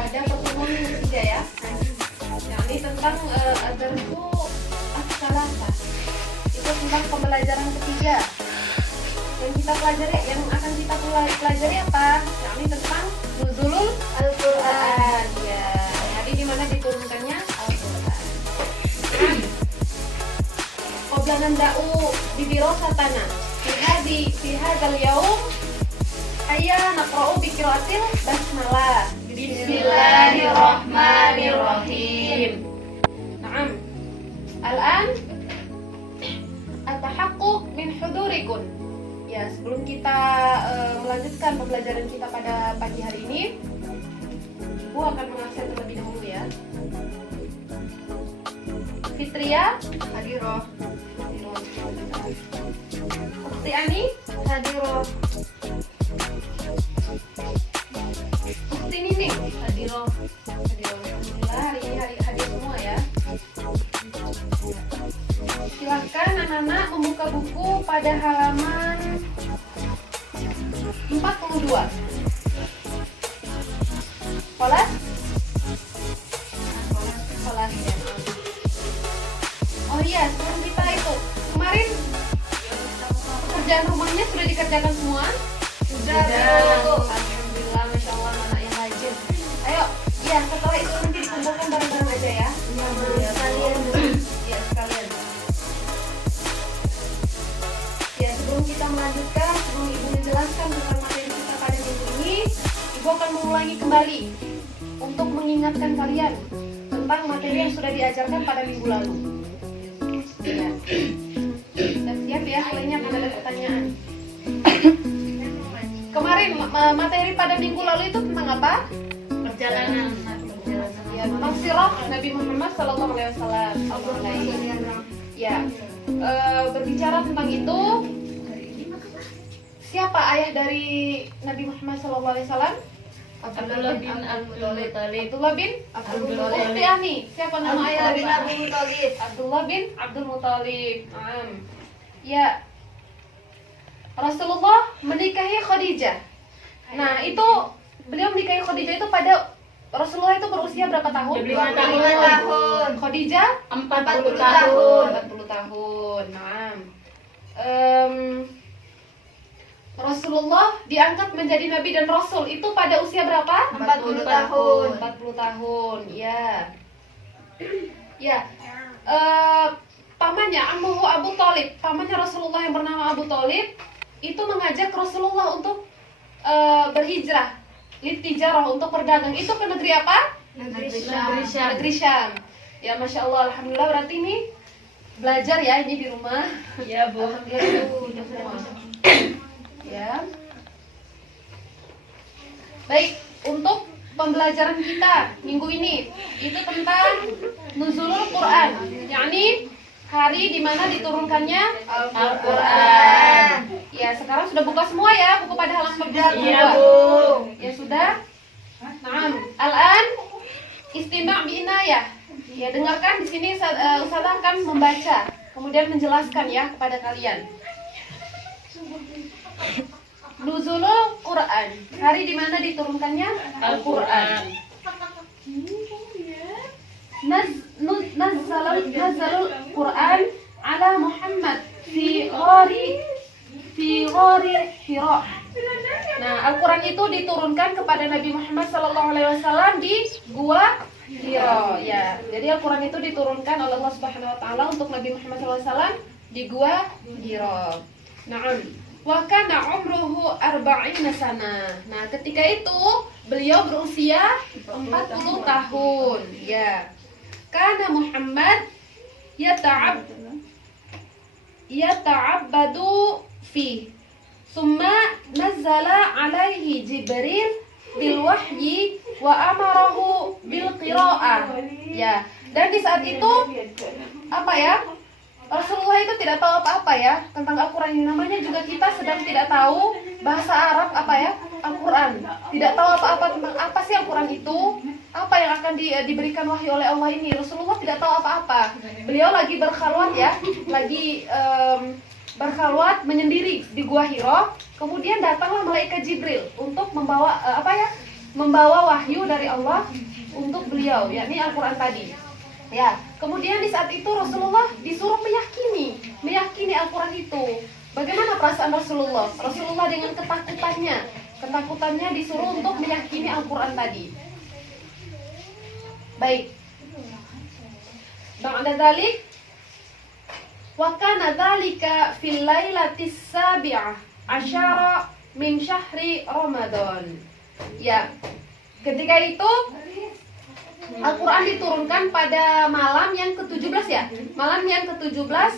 pada pertemuan yang ketiga ya. Ini tentang adarku as-salasa. Itu tentang pembelajaran ketiga. Yang kita pelajari, yang akan kita pelajari apa? Ini tentang nuzulul Al-Qur'an. Ya, hari di mana diturunkannya Al-Qur'an. Qabla nanda'u bi dirasatana fi hadzal yaum ayya naqra'u bi qiraatil basmalah. Bismillahirrahmanirrahim. Naam. Al-an at-tahaqquq min hudurikum. Ya, sebelum kita melanjutkan pembelajaran kita pada pagi hari ini, Ibu akan mengabsen terlebih dahulu ya. Fitria hadiroh. Ukti Ani hadiroh. Ukti Nining hadiroh. Alhamdulillah hari ini hadir semua ya. Silakan anak-anak membuka buku pada halaman 42. Kolas? Kolas ya. Oh iya, sebelum kita itu kemarin pekerjaan rumahnya sudah dikerjakan semua? Sudah. Alhamdulillah, masya Allah anak yang rajin. Ayo, ya setelah itu nanti dikumpulkan bareng-bareng aja ya. Iya, sekalian. Iya, sekalian. Ya, sebelum kita melanjutkan, sebelum Ibu menjelaskan tentang materi kita pada minggu ini, Ibu akan mengulangi kembali untuk mengingatkan kalian tentang materi yang sudah diajarkan pada minggu lalu. Ya. Dan siap ya, kalian akan ada pertanyaan. Kemarin materi pada minggu lalu itu tentang apa? Perjalanan. Ya, tentang sirah Nabi Muhammad SAW. Ya, berbicara tentang itu, siapa ayah dari Nabi Muhammad SAW? Abdullah bin Abdul Muthalib. Abdullah bin Abdul Muthalib. Ukti Ani, siapa nama ayah dari Nabi Muthalib? Abdullah bin Abdul Muthalib. Ya, Rasulullah menikahi Khadijah. Nah, itu beliau menikahi Khadijah itu pada Rasulullah itu berusia berapa tahun? 25 tahun. Khadijah 40 tahun. 40 tahun. Nah, Rasulullah diangkat menjadi nabi dan rasul itu pada usia berapa? 40 tahun. 40 tahun. Ya. Ya. Pamannya ammuhu Abu Thalib, pamannya Rasulullah yang bernama Abu Thalib itu mengajak Rasulullah untuk berhijrah, litijarah, untuk berdagang. Itu ke negeri apa? Negeri Syam. Ya, masya Allah, alhamdulillah, berarti ini belajar ya ini di rumah. Ya, Bu. Alhamdulillah semua. Ya. Baik, untuk pembelajaran kita minggu ini itu tentang nuzulul Quran, yakni hari di mana diturunkannya Al-Quran. Ya, sekarang sudah buka semua ya buku pada halaman kedua. Iya, Bu. Ya sudah. Naam. Al-an istima' bi inayah. Ya, dengarkan di sini Ustazah akan membaca, kemudian menjelaskan ya kepada kalian. Nuzulul Quran, hari di mana diturunkannya Al-Quran. Nazzalul Quran ala Muhammad fi ghari Hira. Nah, Al-Quran itu diturunkan kepada Nabi Muhammad SAW di Gua Hira. Ya, jadi Al-Quran itu diturunkan oleh Allah Subhanahu Wa Taala untuk Nabi Muhammad SAW di Gua Hira. Naam. Wa kana umruhu 40 sana. Nah, ketika itu beliau berusia 40 tahun. Ya. Kana Muhammad yata'abbadu fi. Summa nazzala alaihi Jibril bil wahyi wa amarahu bil qira'ah. Ya. Dan di saat itu apa ya? Rasulullah itu tidak tahu apa-apa ya tentang Al-Quran ini. Namanya juga kita sedang tidak tahu bahasa Arab apa ya, Al-Quran. Tidak tahu apa-apa tentang apa sih Al-Quran itu, apa yang akan diberikan wahyu oleh Allah ini. Rasulullah tidak tahu apa-apa. Beliau lagi berkhalwat ya, lagi berkhalwat menyendiri di Gua Hira. Kemudian datanglah malaikat Jibril untuk membawa membawa wahyu dari Allah untuk beliau, yakni Al-Quran tadi. Ya, kemudian di saat itu Rasulullah disuruh meyakini Al-Quran itu. Bagaimana perasaan Rasulullah? Rasulullah dengan ketakutannya disuruh untuk meyakini Al-Quran tadi. Baik. Ba'da dzalik wa kana dzalika fil lailatis sabi'ah asyara min syahri Ramadan. Ya. Ketika itu Al-Quran diturunkan pada malam yang ke-17 ya. Malam yang ke-17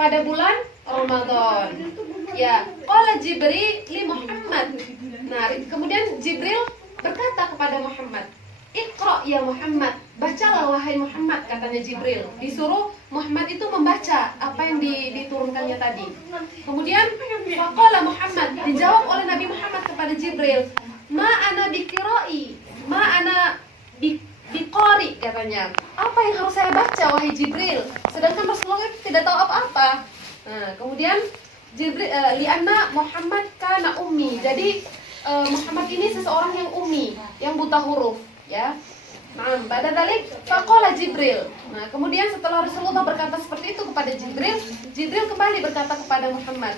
pada bulan Ramadan. Ya, qala Jibril li Muhammad. Nah, kemudian Jibril berkata kepada Muhammad, "Iqra ya Muhammad." Bacalah wahai Muhammad, katanya Jibril. Disuruh Muhammad itu membaca apa yang diturunkannya tadi. Kemudian faqala Muhammad, dijawab oleh Nabi Muhammad kepada Jibril, "Ma ana biqira'i, ma ana biqari," katanya. Apa yang harus saya baca wahai Jibril? Sedangkan Rasulullah tidak tahu apa-apa. Nah, kemudian Jibril lianna Muhammad kana ummi. Jadi Muhammad ini seseorang yang ummi, yang buta huruf, ya. Nah, pada dalik faqala Jibril. Nah, kemudian setelah Rasulullah berkata seperti itu kepada Jibril, Jibril kembali berkata kepada Muhammad,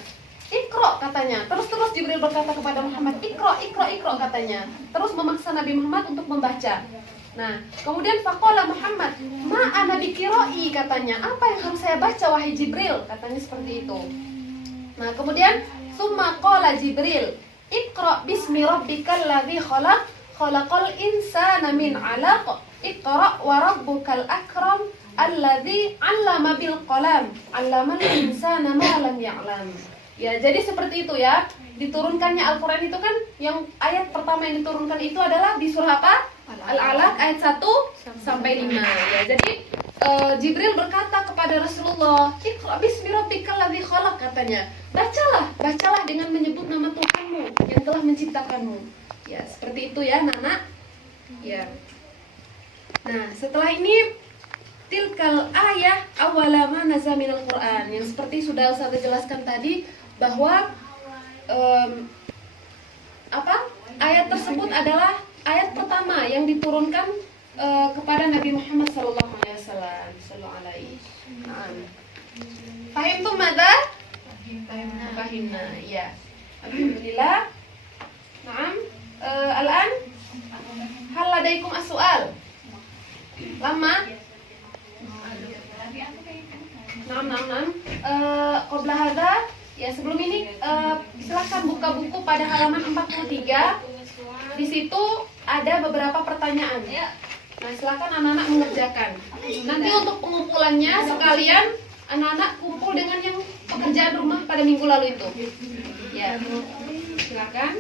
"Iqra," katanya. Terus Jibril berkata kepada Muhammad, "Iqra, katanya. Terus memaksa Nabi Muhammad untuk membaca. Nah, kemudian faqala Muhammad, "Ma ana biqira'i," katanya. Apa yang harus saya baca wahai Jibril? Katanya seperti itu. Nah, kemudian summa qala Jibril, "Iqra bismi rabbikal ladzi khalaq, khalaqal insana min 'alaq, iqra wa rabbukal akram, alladzi 'allama bil qalam, 'allamal insana ma lam ya'lam." Ya, jadi seperti itu ya. Diturunkannya Al-Quran itu kan, yang ayat pertama yang diturunkan itu adalah di surah apa? Al-Alaq ayat 1 sampai 5 ya. Jadi Jibril berkata kepada Rasulullah, "Iqra bismi rabbikal ladzi khalaq," katanya. Bacalah dengan menyebut nama Tuhanmu yang telah menciptakanmu. Ya, seperti itu ya, anak-anak. Ya. Nah, setelah ini tilkal ayah awwala ma nazala minal Qur'an, yang seperti sudah saya jelaskan tadi bahwa ayat tersebut adalah ayat pertama yang diturunkan kepada Nabi Muhammad sallallahu alaihi wasallam. Fahim tuh mada? Fahimna. Ya. Alhamdulillah. Naam. Al-an hal ladaikum as-su'al? Lama? Naam. Qabla hadza, ya sebelum ini silakan buka buku pada halaman 43. Di situ ada beberapa pertanyaan. Nah, silakan anak-anak mengerjakan. Nanti untuk pengumpulannya sekalian anak-anak kumpul dengan yang pekerjaan rumah pada minggu lalu itu. Ya. Silakan.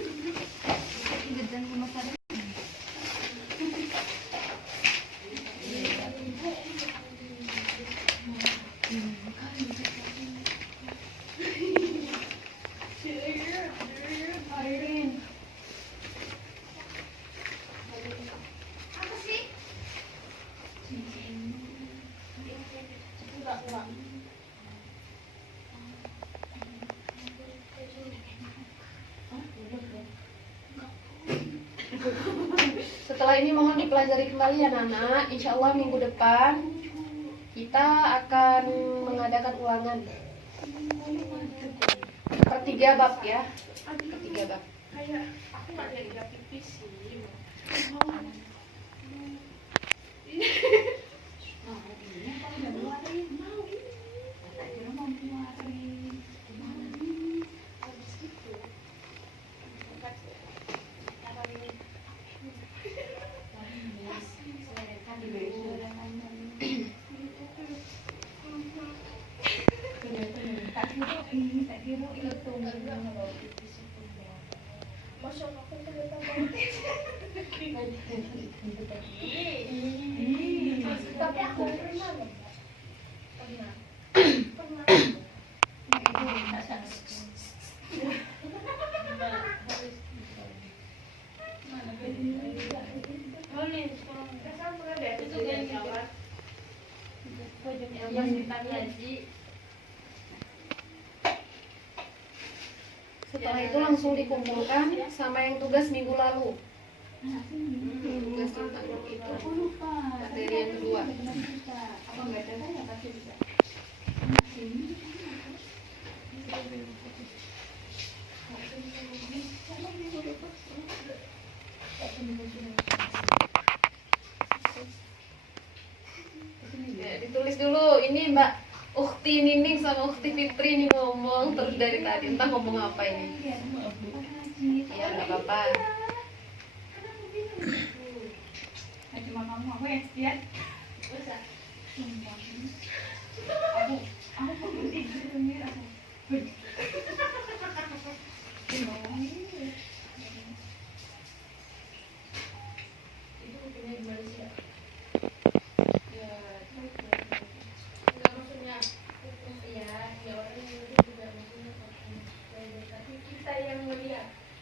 Setelah ini mohon dipelajari kembali ya anak-anak. Insya Allah minggu depan kita akan mengadakan ulangan per 3 bab ya. Per 3 bab. Aku nggak lihat pipis sih. Tapi aku pernah. Setelah itu langsung dikumpulkan sama yang tugas minggu lalu. Tugas tentang itu materi yang kedua. Ya, ditulis dulu. Ini Mbak Ukti Nining sama Ukti Fitri nih ngomong terus dari tadi. Entah ngomong apa ini. Ya nggak apa-apa. Cuma kamu aku yang sekian. Aku penting sendiri aku.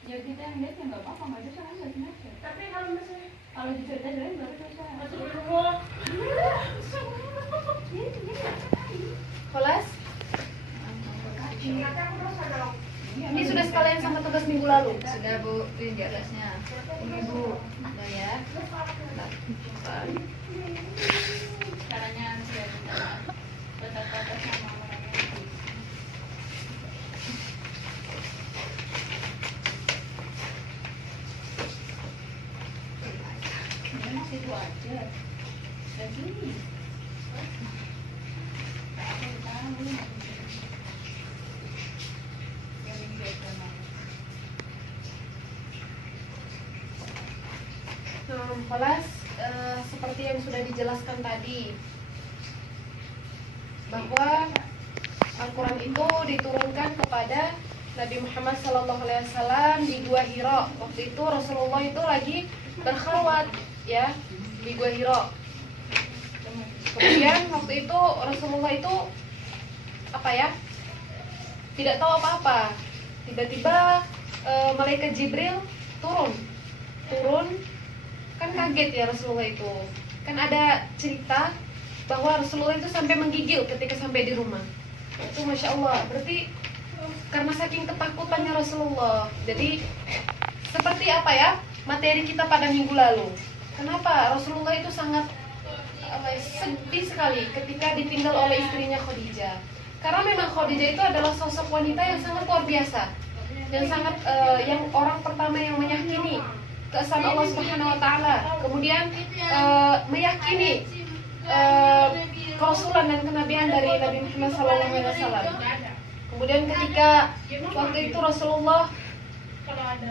Ya kita yang lihat ya nggak apa-apa, nggak dosa kan nggak sengaja. Tapi kalau misalnya Kalau diceritain dari nggak dosa. masuk rumah, Kelas? nanti aku dosa dong. Ini sudah sekalian sama tugas minggu lalu. Sudah Bu, ini di atasnya. Ini Bu. Udah ya. Bentar. Caranya sudah minta batas-batas sama orang-orang. Masih itu aja. Dan sini. Aku tahu. Yang ini biasa banget. Kelas seperti yang sudah dijelaskan tadi bahwa Al-Quran itu diturunkan kepada Nabi Muhammad SAW di Gua Hira. Waktu itu Rasulullah itu lagi berkhalwat ya di Gua Hira. Kemudian waktu itu Rasulullah itu apa ya? Tidak tahu apa-apa. Tiba-tiba malaikat Jibril turun kan kaget ya Rasulullah itu. Kan ada cerita bahwa Rasulullah itu sampai menggigil ketika sampai di rumah. Itu Masya Allah, berarti karena saking ketakutannya Rasulullah. Jadi seperti apa ya materi kita pada minggu lalu. Kenapa Rasulullah itu sangat sedih sekali ketika ditinggal oleh istrinya Khadijah. Karena memang Khadijah itu adalah sosok wanita yang sangat luar biasa dan sangat yang orang pertama yang meyakini keesaan Allah Subhanahu Wa Taala, kemudian meyakini kerasulan dan kenabian dari Nabi Muhammad SAW. Kemudian ketika waktu itu Rasulullah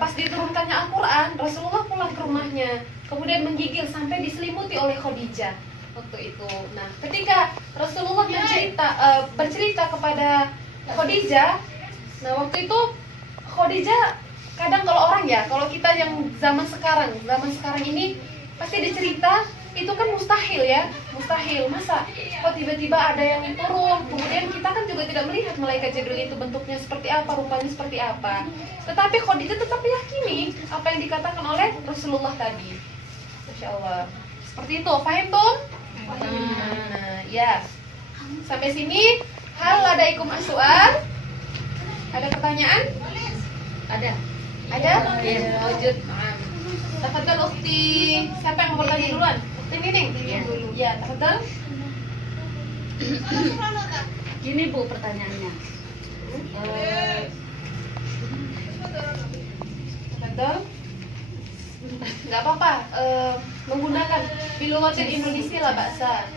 pas diturunkannya Al-Quran, Rasulullah pulang ke rumahnya, kemudian menggigil sampai diselimuti oleh Khadijah waktu itu. Nah, ketika Rasulullah bercerita kepada Khadijah, nah waktu itu Khadijah kadang kalau kita yang zaman sekarang ini pasti dicerita itu kan mustahil ya, mustahil. Masa kok tiba-tiba ada yang turun, kemudian kita kan juga tidak melihat malaikat Jibril itu bentuknya seperti apa, rupanya seperti apa. Tetapi Khadijah tetap meyakini apa yang dikatakan oleh Rasulullah tadi. Masya Allah. Seperti itu, paham tuh? Nah, ya. Sampai sini, hal ladaikum as-su'al? Ada pertanyaan? Ada. Ada? Ya, wujud. Tafadhal Ukhti. Siapa yang mau bertanya duluan? Ukhti Nining? Iya. Ya, tafadhal. Gini Bu pertanyaannya. Tafadhal. Enggak apa-apa. Menggunakan bilugatil Indonesia lah bahasa.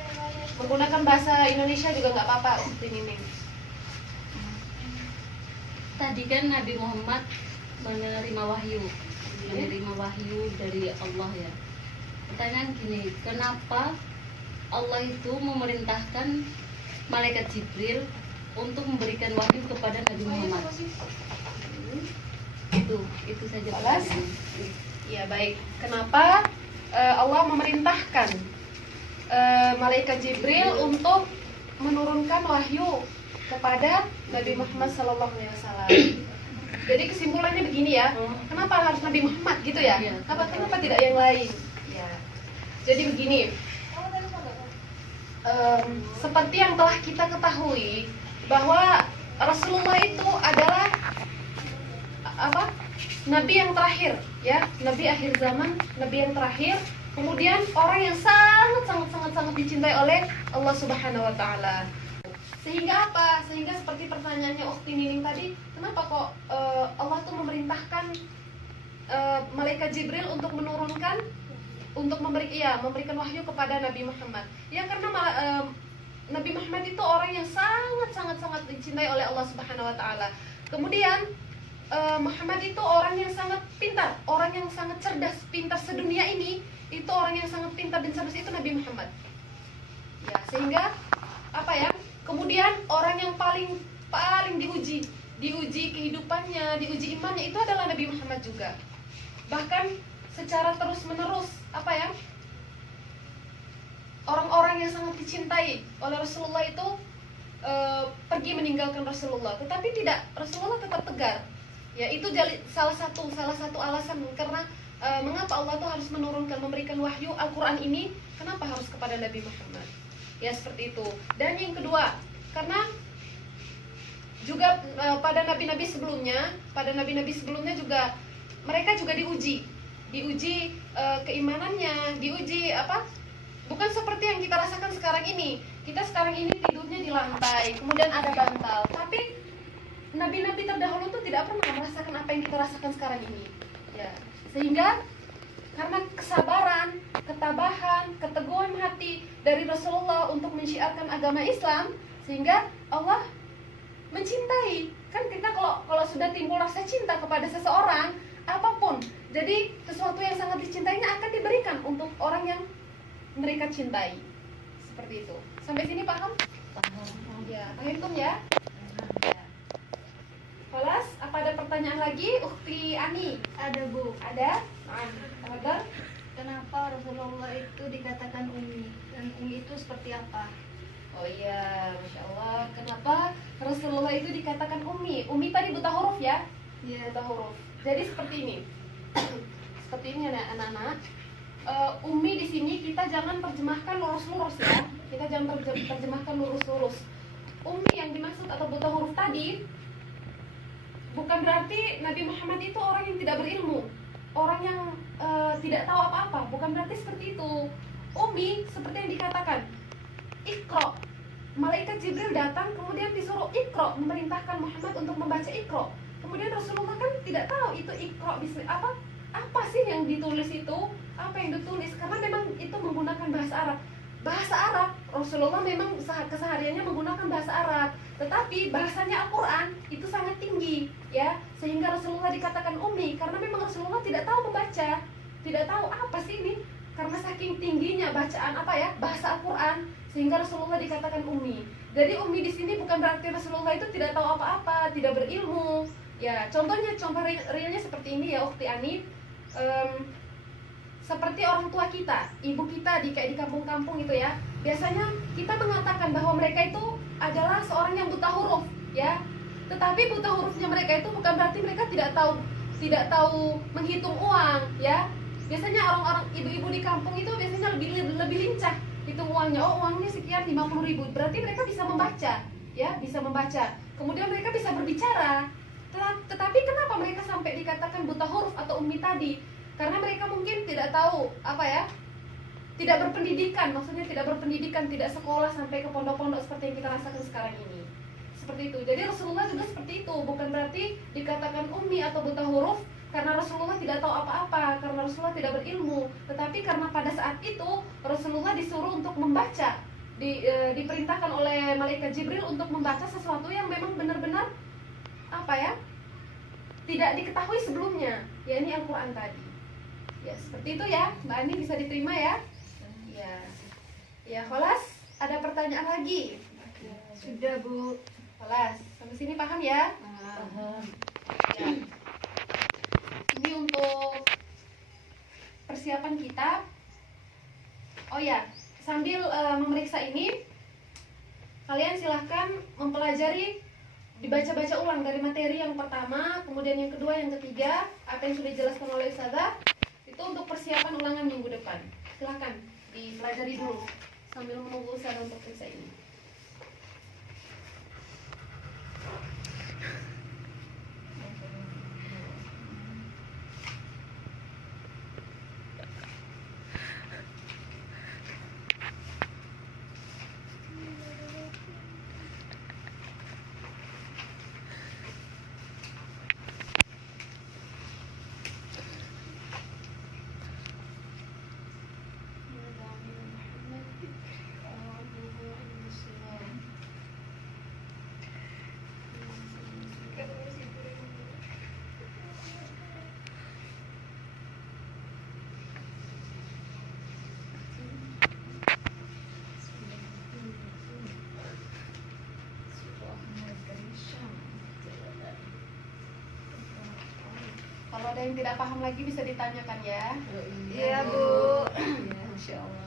Menggunakan bahasa Indonesia juga enggak apa-apa, Ukhti Nining. Tadi kan Nabi Muhammad menerima wahyu dari Allah ya. Pertanyaan gini, kenapa Allah itu memerintahkan malaikat Jibril untuk memberikan wahyu kepada Nabi Muhammad? Itu saja Balas? pertanyaannya. Ya baik. Kenapa Allah memerintahkan malaikat Jibril untuk menurunkan wahyu kepada Nabi Muhammad SAW? Jadi kesimpulannya begini ya. Kenapa harus Nabi Muhammad gitu ya? Iya. Kenapa tidak yang lain? Ya. Jadi begini. Seperti yang telah kita ketahui bahwa Rasulullah itu adalah nabi yang terakhir, ya, nabi akhir zaman, nabi yang terakhir. Kemudian orang yang sangat dicintai oleh Allah Subhanahu wa taala. Sehingga apa? Sehingga seperti pertanyaannya Ukhti Nining tadi, kenapa kok Allah tuh memerintahkan malaikat Jibril untuk menurunkan, untuk memberikan wahyu kepada Nabi Muhammad? Ya karena Nabi Muhammad itu orang yang sangat dicintai oleh Allah Subhanahu wa taala. Kemudian Muhammad itu orang yang sangat pintar, orang yang sangat cerdas, pintar sedunia ini. Itu orang yang sangat pintar dan cerdas itu Nabi Muhammad. Ya, sehingga apa ya? Kemudian orang yang paling diuji kehidupannya, diuji imannya itu adalah Nabi Muhammad juga. Bahkan secara terus-menerus apa ya? Orang-orang yang sangat dicintai oleh Rasulullah itu pergi meninggalkan Rasulullah, tetapi tidak, Rasulullah tetap tegar. Ya, itu salah satu alasan karena mengapa Allah tuh harus memberikan wahyu Al-Quran ini, kenapa harus kepada Nabi Muhammad. Ya seperti itu. Dan yang kedua, karena juga pada nabi-nabi sebelumnya juga mereka juga diuji keimanannya, diuji apa? Bukan seperti yang kita rasakan sekarang ini. Kita sekarang ini tidurnya di lantai, kemudian ada bantal. Tapi nabi-nabi terdahulu tuh tidak pernah merasakan apa yang kita rasakan sekarang ini. Ya, sehingga karena kesabaran, ketabahan, keteguhan hati dari Rasulullah untuk mensyiarkan agama Islam, sehingga Allah mencintai. Kan kita kalau sudah timbul rasa cinta kepada seseorang, apapun, jadi sesuatu yang sangat dicintainya akan diberikan untuk orang yang mereka cintai. Seperti itu. Sampai sini paham? Paham. Ya, paham ya? Kelas, apa ada pertanyaan lagi? Ukhti Ani? Ada Bu. Ada? Ada? Kenapa Rasulullah itu dikatakan Ummi? Dan Ummi itu seperti apa? Oh iya, Masya Allah. Kenapa Rasulullah itu dikatakan Ummi? Ummi tadi buta huruf ya? Iya. Buta huruf. Jadi seperti ini. Seperti ini anak-anak. Ummi di sini kita jangan terjemahkan lurus-lurus ya. Kita jangan terjemahkan lurus-lurus. Ummi yang dimaksud atau buta huruf tadi bukan berarti Nabi Muhammad itu orang yang tidak berilmu, orang yang tidak tahu apa-apa. Bukan berarti seperti itu. Ummi seperti yang dikatakan, Iqra. Malaikat Jibril datang kemudian disuruh Iqra, memerintahkan Muhammad untuk membaca Iqra. Kemudian Rasulullah kan tidak tahu itu Iqra apa sih yang ditulis itu, apa yang ditulis, karena memang itu menggunakan bahasa Arab. Bahasa Arab, Rasulullah memang kesehariannya menggunakan bahasa Arab, tetapi bahasanya Al-Quran itu sangat tinggi, ya, sehingga Rasulullah dikatakan Ummi karena memang Rasulullah tidak tahu membaca, tidak tahu apa sih ini, karena saking tingginya bacaan bahasa Al-Quran, sehingga Rasulullah dikatakan Ummi. Jadi Ummi di sini bukan berarti Rasulullah itu tidak tahu apa-apa, tidak berilmu, ya. Contoh realnya seperti ini ya, Ukhti Ani. Seperti orang tua kita, ibu kita kayak di kampung-kampung itu ya, biasanya kita mengatakan bahwa mereka itu adalah seorang yang buta huruf, ya. Tetapi buta hurufnya mereka itu bukan berarti mereka tidak tahu menghitung uang, ya. Biasanya orang-orang ibu-ibu di kampung itu biasanya lebih lincah hitung uangnya. Oh, uangnya sekian 50.000, berarti mereka bisa membaca, ya, bisa membaca. Kemudian mereka bisa berbicara. Tetapi kenapa mereka sampai dikatakan buta huruf atau ummi tadi? Karena mereka mungkin tidak tahu tidak berpendidikan, maksudnya tidak berpendidikan, tidak sekolah sampai ke pondok-pondok seperti yang kita rasakan sekarang ini. Seperti itu. Jadi Rasulullah juga seperti itu, bukan berarti dikatakan ummi atau buta huruf karena Rasulullah tidak tahu apa-apa, karena Rasulullah tidak berilmu, tetapi karena pada saat itu Rasulullah disuruh untuk membaca, diperintahkan oleh malaikat Jibril untuk membaca sesuatu yang memang benar-benar tidak diketahui sebelumnya, ya, ini Al-Quran tadi. Ya, seperti itu ya, Mbak Ani, bisa diterima ya? Ya. Ya, Kholas, ada pertanyaan lagi? Sudah Bu. Kholas, sampai sini paham ya? Paham. Ya. Ini untuk persiapan kita. Oh ya, sambil memeriksa ini, kalian silahkan mempelajari, dibaca-baca ulang dari materi yang pertama, kemudian yang kedua, yang ketiga, apa yang sudah dijelaskan oleh Ustazah. Itu untuk persiapan ulangan minggu depan. Silahkan dipelajari dulu sambil menunggu Ustazah untuk periksa ini. yang tidak paham lagi bisa ditanyakan ya. Iya, Bu. Ya, Insya Allah.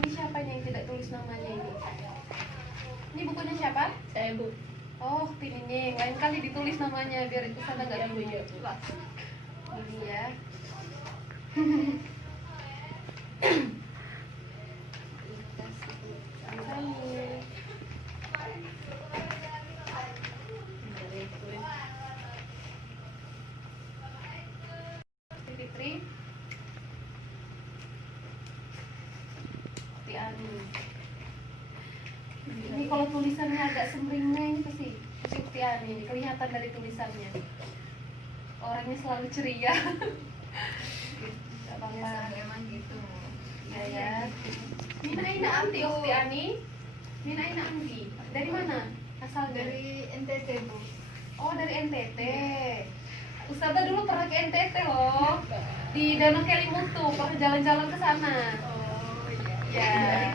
Ini siapa yang tidak tulis namanya ini? Ini bukunya siapa? Saya Bu. Oh, Pinining. Lain kali ditulis namanya biar itu sana nggak Bu ya. Ini ya. Fitri. Tiani. Ini kalau tulisannya agak semringnya ini pasti Tiani. Kelihatan dari tulisannya. Orangnya selalu ceria. Gak apa-apa. Emang gitu. Ya ya. Mina aina anti Ukti Ani? Mina aina anti? Dari mana? Asalnya? Dari NTT, Bu. Oh, dari NTT. Ustazah dulu pernah ke NTT loh. Di Danau Kelimutu, pernah jalan-jalan ke sana. Oh, iya. Ya.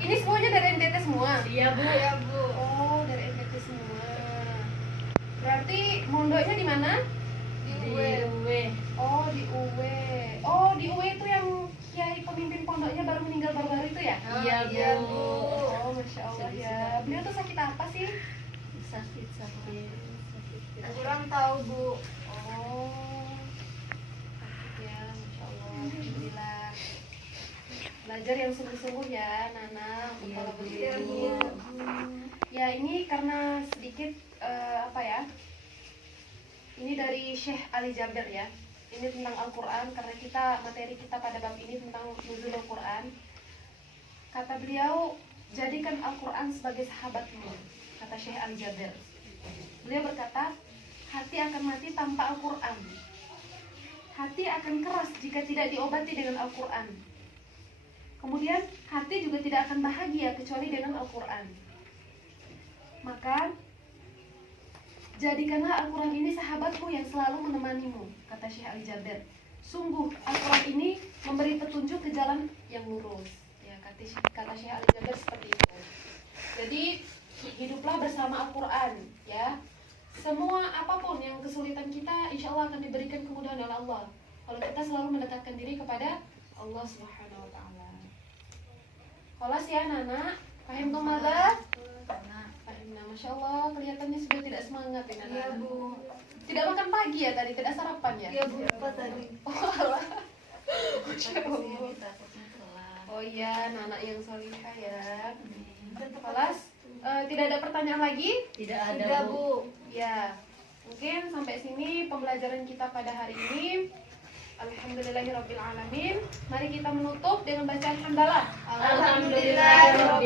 Ini semuanya dari NTT semua? Iya Bu. Iya, Bu. Oh, dari NTT semua. Berarti mondoknya di mana? Di Di UW. UW. Oh, di UW. Oh, di UW itu yang kiai pemimpin pondoknya baru meninggal baru-baru itu ya? Iya, Iya, Bu. Bu. Oh, Masya Allah ya. Beliau tuh sakit apa sih? Sakit. Kurang tahu, Bu. Oh, sakit ya, Masya Allah. Alhamdulillah. Belajar yang sungguh-sungguh ya, Nana. Untuk Iya, kalau Bu. begitu. Iya, Bu. Ya, ini karena sedikit apa ya? Ini dari Syekh Ali Jaber ya. Ini tentang Al-Quran, karena materi kita pada bab ini tentang nuzul Al-Quran. Kata beliau, jadikan Al-Quran sebagai sahabatmu, kata Syekh Ali Jaber. Beliau berkata, hati akan mati tanpa Al-Quran. Hati akan keras jika tidak diobati dengan Al-Quran. Kemudian, hati juga tidak akan bahagia kecuali dengan Al-Quran. Maka, jadikanlah Al-Quran ini sahabatmu yang selalu menemanimu, kata Syekh Ali Jaber. Sungguh, Al-Quran ini memberi petunjuk ke jalan yang lurus. Ya, kata Syekh Ali Jaber seperti itu. Jadi, hiduplah bersama Al-Quran, ya. Semua apapun yang kesulitan kita, insya Allah akan diberikan kemudahan oleh Allah. Kalau kita selalu mendekatkan diri kepada Allah Subhanahu Wa Taala. Kholas ya, Nana. Paham tuh Mada? Nah, Masya Allah, kelihatannya sudah tidak semangat ya, Nana. Iya, Bu. Tidak makan pagi ya tadi, tidak sarapan ya? Iya, Bu. Lupa tadi. Oh, alah. Masya Kesini Allah. minta takutnya telat. Oh iya, Nana yang solihah ya. Kelas, tidak ada pertanyaan lagi? Tidak ada Sudah, Bu. Bu. Ya, mungkin sampai sini pembelajaran kita pada hari ini. Alhamdulillahirrabbilalamin. Mari kita menutup dengan baca alhamdulillah. Alhamdulillah.